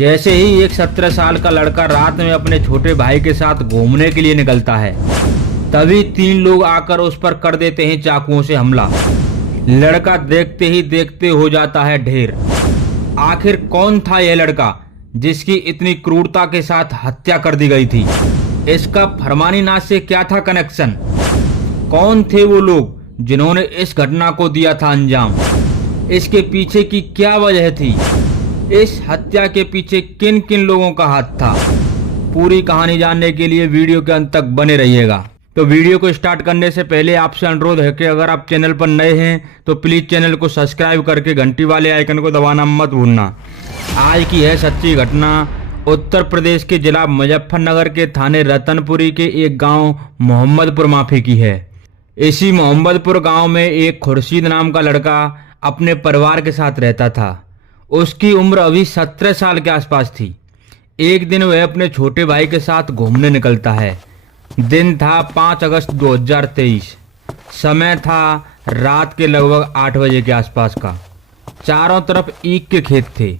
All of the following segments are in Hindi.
जैसे ही एक 17 साल का लड़का रात में अपने छोटे भाई के साथ घूमने के लिए निकलता है, तभी 3 लोग आकर उस पर कर देते हैं चाकुओं से हमला। लड़का देखते ही देखते हो जाता है ढेर। आखिर कौन था यह लड़का जिसकी इतनी क्रूरता के साथ हत्या कर दी गई थी? इसका फरमानी नाज से क्या था कनेक्शन? कौन थे वो लोग जिन्होंने इस घटना को दिया था अंजाम? इसके पीछे की क्या वजह थी? इस हत्या के पीछे किन किन लोगों का हाथ था? पूरी कहानी जानने के लिए वीडियो के अंत तक बने रहिएगा। तो वीडियो को स्टार्ट करने से पहले आपसे अनुरोध है कि अगर आप चैनल पर नए हैं तो प्लीज चैनल को सब्सक्राइब करके घंटी वाले आइकन को दबाना मत भूलना। आज की है सच्ची घटना उत्तर प्रदेश के जिला मुजफ्फरनगर के थाने रतनपुरी के एक गांव मोहम्मदपुर माफी की है। इसी मोहम्मदपुर गांव में एक खुर्शीद नाम का लड़का अपने परिवार के साथ रहता था। उसकी उम्र अभी 17 साल के आसपास थी। एक दिन वह अपने छोटे भाई के साथ घूमने निकलता है। दिन था 5 अगस्त 2023। समय था रात के लगभग 8 बजे के आसपास का। चारों तरफ ईख के खेत थे।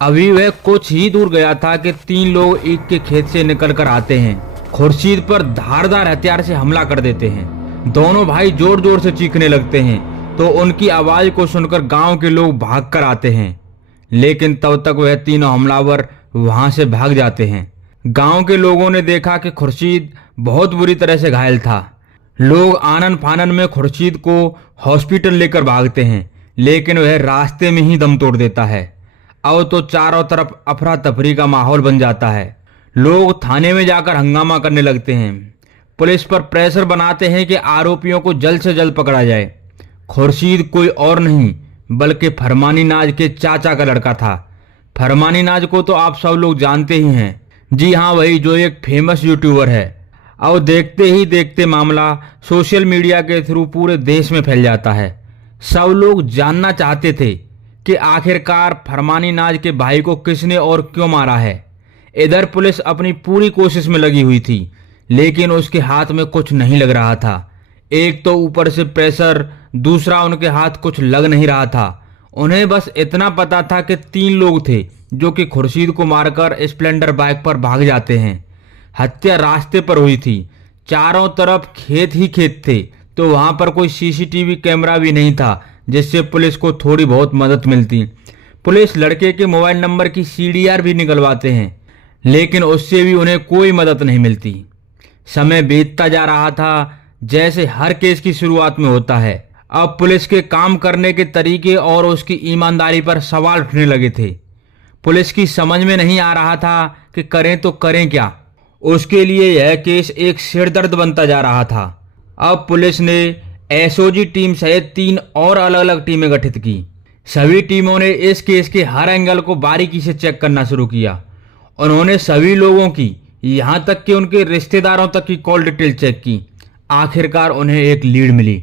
अभी वह कुछ ही दूर गया था कि 3 लोग ईख के खेत से निकल कर आते हैं। खुर्शीद पर धारदार हथियार से हमला कर देते हैं। दोनों भाई जोर जोर से चीखने लगते हैं तो उनकी आवाज को सुनकर गांव के लोग भाग कर आते हैं, लेकिन तब तक वह तीनों हमलावर वहां से भाग जाते हैं। गांव के लोगों ने देखा कि खुर्शीद बहुत बुरी तरह से घायल था। लोग आनन फानन में खुर्शीद को हॉस्पिटल लेकर भागते हैं, लेकिन वह रास्ते में ही दम तोड़ देता है। अब तो चारों तरफ अफरा तफरी का माहौल बन जाता है। लोग थाने में जाकर हंगामा करने लगते हैं। पुलिस पर प्रेशर बनाते हैं कि आरोपियों को जल्द से जल्द पकड़ा जाए। खुर्शीद कोई और नहीं बल्कि फरमानी नाज के चाचा का लड़का था। फरमानी नाज को तो आप सब लोग जानते ही हैं। जी हाँ, वही जो एक फेमस यूट्यूबर है। और देखते ही देखते मामला सोशल मीडिया के थ्रू पूरे देश में फैल जाता है। सब लोग जानना चाहते थे कि आखिरकार फरमानी नाज के भाई को किसने और क्यों मारा है। इधर पुलिस अपनी पूरी कोशिश में लगी हुई थी, लेकिन उसके हाथ में कुछ नहीं लग रहा था। एक तो ऊपर से प्रेशर, दूसरा उनके हाथ कुछ लग नहीं रहा था। उन्हें बस इतना पता था कि 3 लोग थे जो कि खुर्शीद को मारकर स्प्लेंडर बाइक पर भाग जाते हैं। हत्या रास्ते पर हुई थी। चारों तरफ खेत ही खेत थे, तो वहां पर कोई सीसीटीवी कैमरा भी नहीं था जिससे पुलिस को थोड़ी बहुत मदद मिलती। पुलिस लड़के के मोबाइल नंबर की CDR भी निकलवाते हैं, लेकिन उससे भी उन्हें कोई मदद नहीं मिलती। समय बीतता जा रहा था जैसे हर केस की शुरुआत में होता है। अब पुलिस के काम करने के तरीके और उसकी ईमानदारी पर सवाल उठने लगे थे। पुलिस की समझ में नहीं आ रहा था कि करें तो करें क्या। उसके लिए यह केस एक सिरदर्द बनता जा रहा था। अब पुलिस ने SOG टीम सहित 3 और अलग अलग टीमें गठित की। सभी टीमों ने इस केस के हर एंगल को बारीकी से चेक करना शुरू किया। उन्होंने सभी लोगों की, यहां तक कि उनके रिश्तेदारों तक की कॉल डिटेल चेक की। आखिरकार उन्हें एक लीड मिली।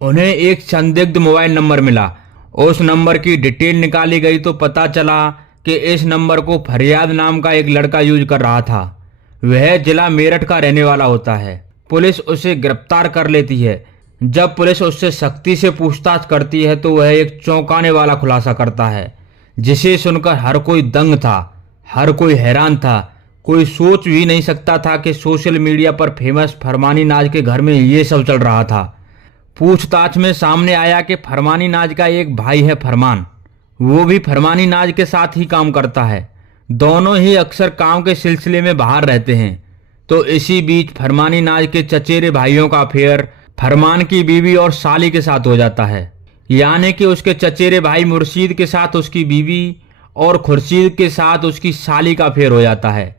उन्हें एक संदिग्ध मोबाइल नंबर मिला। उस नंबर की डिटेल निकाली गई तो पता चला कि इस नंबर को फरियाद नाम का एक लड़का यूज कर रहा था। वह जिला मेरठ का रहने वाला होता है। पुलिस उसे गिरफ्तार कर लेती है। जब पुलिस उससे सख्ती से पूछताछ करती है तो वह एक चौंकाने वाला खुलासा करता है, जिसे सुनकर हर कोई दंग था, हर कोई हैरान था। कोई सोच भी नहीं सकता था कि सोशल मीडिया पर फेमस फरमानी नाज के घर में ये सब चल रहा था। पूछताछ में सामने आया कि फरमानी नाज का एक भाई है फरमान। वो भी फरमानी नाज के साथ ही काम करता है। दोनों ही अक्सर काम के सिलसिले में बाहर रहते हैं। तो इसी बीच फरमानी नाज के चचेरे भाइयों का अफेयर फरमान की बीवी और साली के साथ हो जाता है। यानी कि उसके चचेरे भाई मुर्शीद के साथ उसकी बीवी और खुर्शीद के साथ उसकी साली का अफेयर हो जाता है।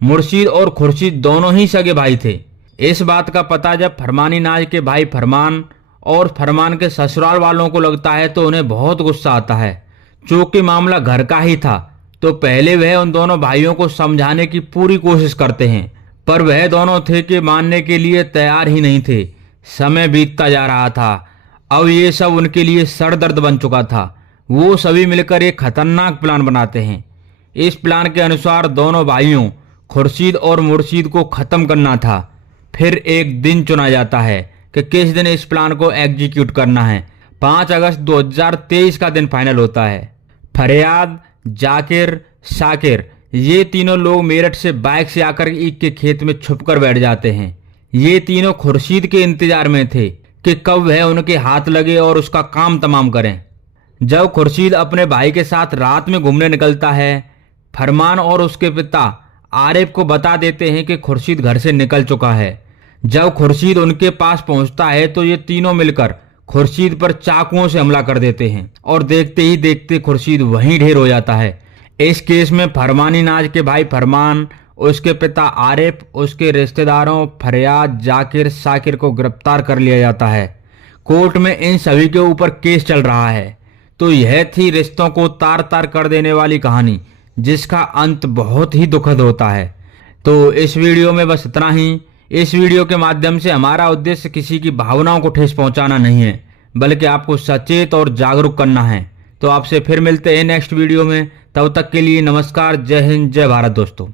मुर्शीद और खुर्शीद दोनों ही सगे भाई थे। इस बात का पता जब फरमानी नाज के भाई फरमान और फरमान के ससुराल वालों को लगता है तो उन्हें बहुत गुस्सा आता है। चूंकि मामला घर का ही था तो पहले वह उन दोनों भाइयों को समझाने की पूरी कोशिश करते हैं, पर वह दोनों थे कि मानने के लिए तैयार ही नहीं थे। समय बीतता जा रहा था। अब ये सब उनके लिए सरदर्द बन चुका था। वो सभी मिलकर एक खतरनाक प्लान बनाते हैं। इस प्लान के अनुसार दोनों भाइयों खुर्शीद और मुर्शीद को खत्म करना था। फिर एक दिन चुना जाता है कि किस दिन इस प्लान को एग्जीक्यूट करना है। 5 अगस्त 2023 का दिन फाइनल होता है। फरियाद, जाकिर, शाकिर, ये तीनों लोग मेरठ से बाइक से आकर ईख के खेत में छुपकर बैठ जाते हैं। ये तीनों खुर्शीद के इंतजार में थे कि कब वह उनके हाथ लगे और उसका काम तमाम करें। जब खुर्शीद अपने भाई के साथ रात में घूमने निकलता है, फरमान और उसके पिता आरिफ को बता देते हैं कि खुर्शीद घर से निकल चुका है। जब खुर्शीद उनके पास पहुंचता है तो ये तीनों मिलकर खुर्शीद पर चाकुओं से हमला कर देते हैं और देखते ही देखते खुर्शीद वहीं ढेर हो जाता है। इस केस में फरमानी नाज के भाई फरमान, उसके पिता आरिफ, उसके रिश्तेदारों फरियाद, जाकिर, शाकिर को गिरफ्तार कर लिया जाता है। कोर्ट में इन सभी के ऊपर केस चल रहा है। तो यह थी रिश्तों को तार तार कर देने वाली कहानी, जिसका अंत बहुत ही दुखद होता है। तो इस वीडियो में बस इतना ही। इस वीडियो के माध्यम से हमारा उद्देश्य किसी की भावनाओं को ठेस पहुंचाना नहीं है, बल्कि आपको सचेत और जागरूक करना है। तो आपसे फिर मिलते हैं नेक्स्ट वीडियो में। तब तक के लिए नमस्कार, जय हिंद, जय भारत दोस्तों।